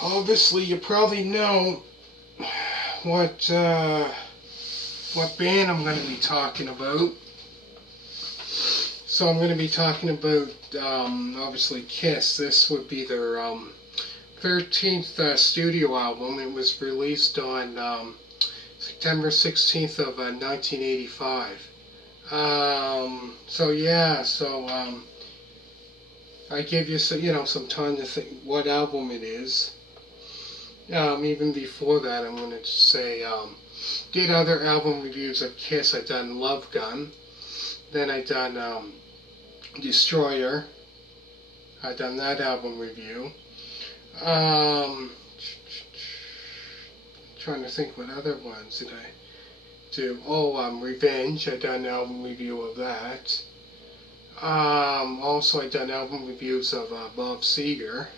Obviously, you probably know what what band I'm going to be talking about. So I'm going to be talking about obviously Kiss. This would be their 13th studio album. It was released on September 16th of 1985. I give you some time to think what album it is. Even before that, I'm going to say did other album reviews of Kiss. I done Love Gun, then I done Destroyer. I done that album review. Trying to think what other ones did I do. Revenge. I done an album review of that. Also, I done album reviews of Bob Seger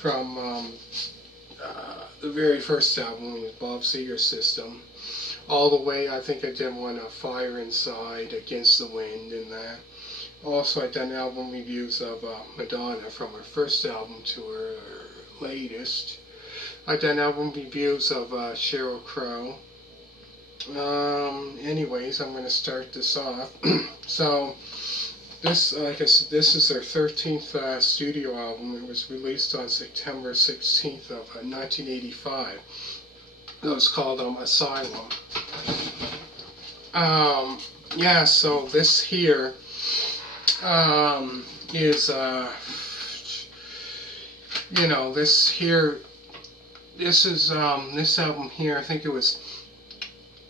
from the very first album was Bob Seger's System. All the way, I think I did one of Fire Inside, Against the Wind, and that. Also, I done album reviews of Madonna from her first album to her latest. I done album reviews of Sheryl Crow. Anyways, I'm going to start this off. So, this, like I said, this is their 13th studio album. It was released on September 16th of 1985. It was called Asylum. So this here is, this album here, I think it was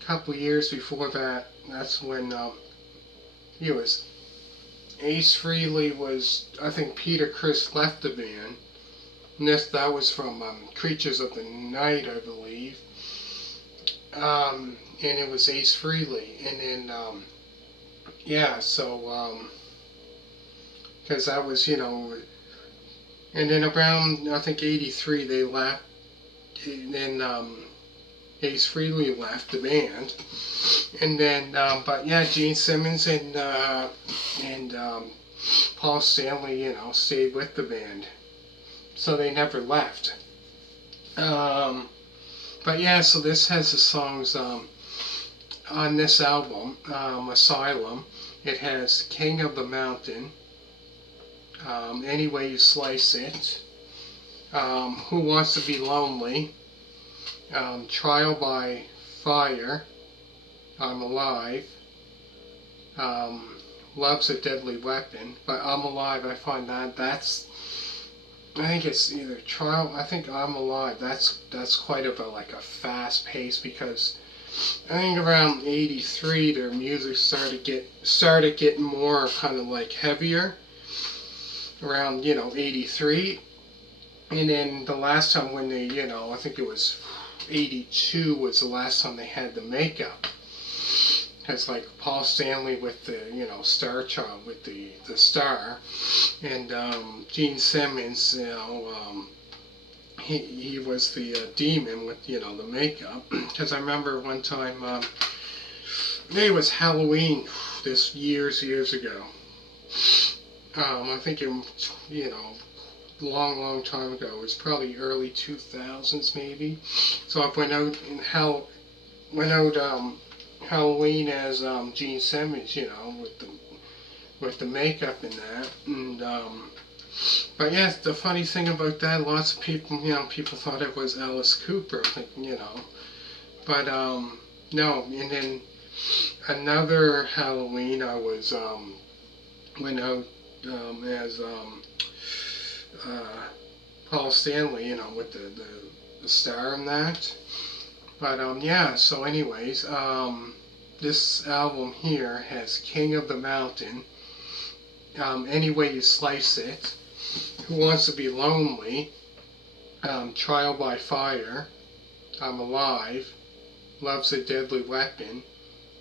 a couple years before that. That's when he was Ace Frehley was, I think Peter Criss left the band. And that was from Creatures of the Night, I believe. And it was Ace Frehley. And then, because that was, and then around, I think, 83, they left. And then Ace Frehley left the band. And then, Gene Simmons and Paul Stanley, stayed with the band. So they never left. So this has the songs on this album, Asylum. It has King of the Mountain, Any Way You Slice It, Who Wants to Be Lonely, Trial by Fire, I'm Alive, Love's a Deadly Weapon. But I'm Alive, I find I think it's either Trial, I think I'm Alive, that's quite of a fast pace, because I think around 83 their music started getting more kind of heavier, around 83. And then the last time when they, I think it was 82 was the last time they had the makeup. It's like Paul Stanley with the, Star Child with the star, and Gene Simmons, he was the demon with, the makeup. Because I remember one time, maybe it was Halloween, this years ago. I think it, long time ago. It was probably early 2000s maybe. So I went out Halloween as Gene Simmons, with the makeup and that. And the funny thing about that, lots of people, people thought it was Alice Cooper, but no. And then another Halloween, I was went out as Paul Stanley, with the star and that. But so anyways, this album here has King of the Mountain, Any Way You Slice It, Who Wants to Be Lonely, Trial by Fire, I'm Alive, Love's a Deadly Weapon,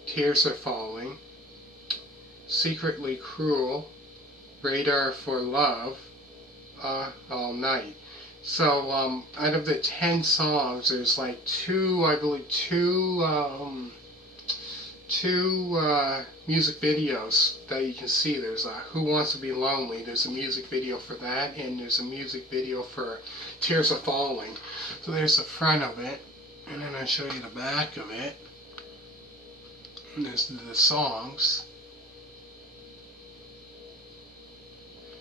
Tears Are Falling, Secretly Cruel, Radar for Love, All Night. So out of the 10 songs, there's two two music videos that you can see. There's Who Wants to Be Lonely. There's a music video for that, and there's a music video for Tears Are Falling. So there's the front of it, and then I'll show you the back of it. And there's the songs.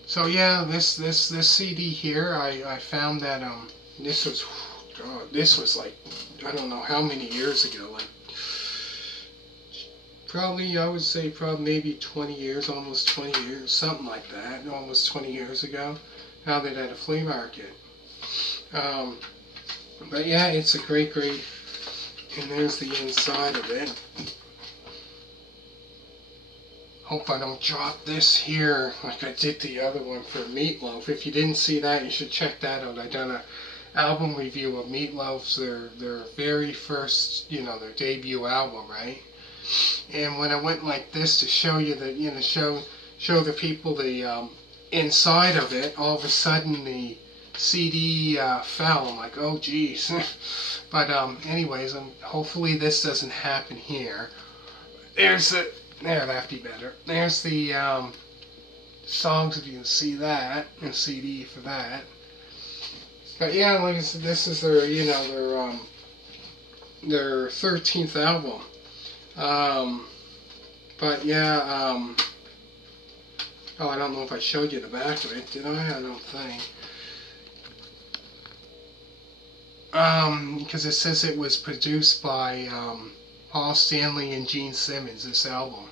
So yeah, this CD here, I found that this was like, I don't know how many years ago, like probably, I would say probably maybe 20 years, almost 20 years, something like that, almost 20 years ago. Found it at a flea market. But yeah, it's a great, and there's the inside of it. Hope I don't drop this here like I did the other one for Meatloaf. If you didn't see that, you should check that out. I done a album review of Meatloaf's their very first, their debut album, right? And when I went like this to show you the, show the people the inside of it, all of a sudden the CD fell. I'm like, oh geez. But anyways, hopefully this doesn't happen here. There, that'd be better. There's the songs, if you can see that, and CD for that. But yeah, like I said, this is their, their 13th album. But yeah, oh, I don't know if I showed you the back of it, did I? I don't think. Because it says it was produced by Paul Stanley and Gene Simmons, this album.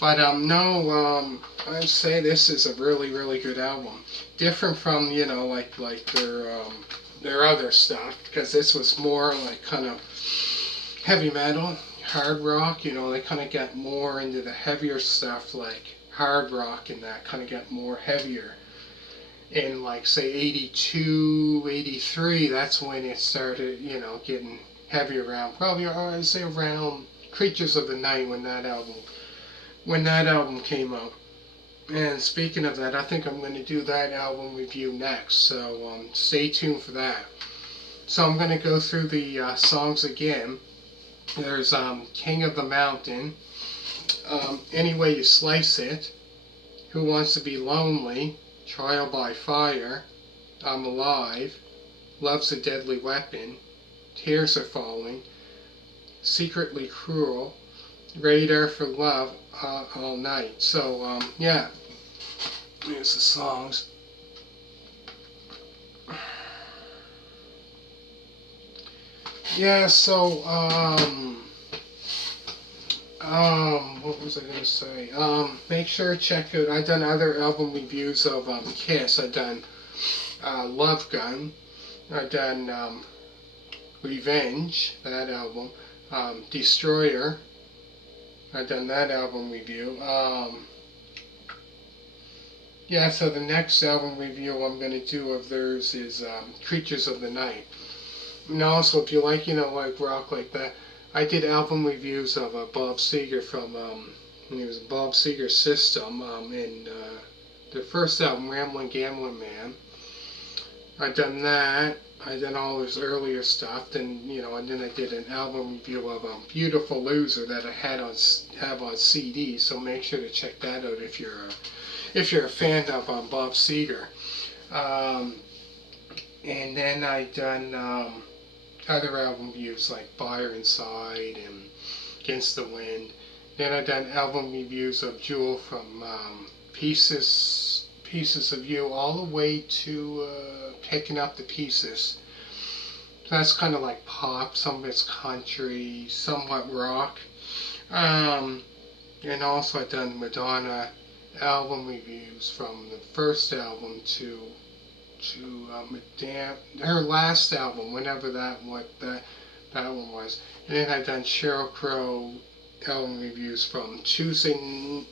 But I'd say this is a really, really good album. Different from, like their other stuff, because this was more like kind of heavy metal, hard rock, they kind of get more into the heavier stuff like hard rock, and that kind of get more heavier. In like say 82, 83, that's when it started, getting heavy around, probably I'd say around Creatures of the Night when that album came out. And speaking of that, I think I'm going to do that album review next, so stay tuned for that. So I'm going to go through the songs again. There's King of the Mountain, Any Way You Slice It, Who Wants to Be Lonely, Trial by Fire, I'm Alive, Love's a Deadly Weapon, Tears Are Falling, Secretly Cruel, Radar for Love, All Night. So, yeah, here's the songs. Yeah, so, what was I going to say? Make sure to check out, I've done other album reviews of Kiss. I've done Love Gun. I've done Revenge, that album. Destroyer. I've done that album review. Yeah, so the next album review I'm going to do of theirs is Creatures of the Night. And also, if you like, like rock like that, I did album reviews of Bob Seger from, it was Bob Seger's System, and the first album, Ramblin' Gamblin' Man. I've done that. I done all his earlier stuff, then and then I did an album review of Beautiful Loser that I have on CD. So make sure to check that out if you're a fan of Bob Seger. And then I done other album reviews like Fire Inside and Against the Wind. Then I done album reviews of Jewel from Pieces of You all the way to Picking Up the Pieces. So that's kind of like pop, some of it's country, somewhat rock. And also I've done Madonna album reviews from the first album to her last album, whenever that one was. And then I've done Sheryl Crow album reviews from Tuesday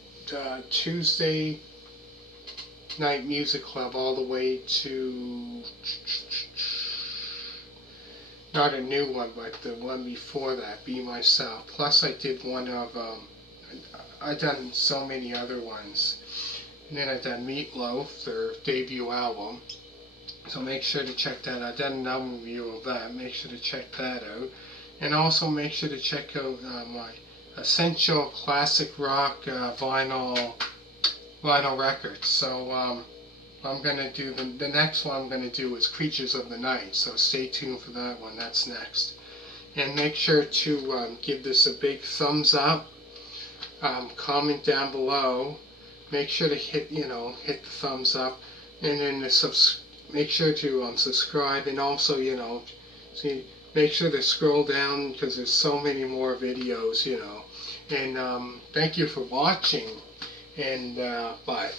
Night Music Club all the way to, not a new one, but the one before that, Be Myself. Plus I did one of, I've done so many other ones. And then I've done Meatloaf, their debut album. So make sure to check that out. I've done an album review of that. Make sure to check that out. And also make sure to check out essential classic rock vinyl records. So I'm gonna do the next one. I'm gonna do is Creatures of the Night. So stay tuned for that one. That's next. And make sure to give this a big thumbs up. Comment down below. Make sure to hit the thumbs up, and then make sure to subscribe, and also see, make sure to scroll down because there's so many more videos. And thank you for watching, and bye.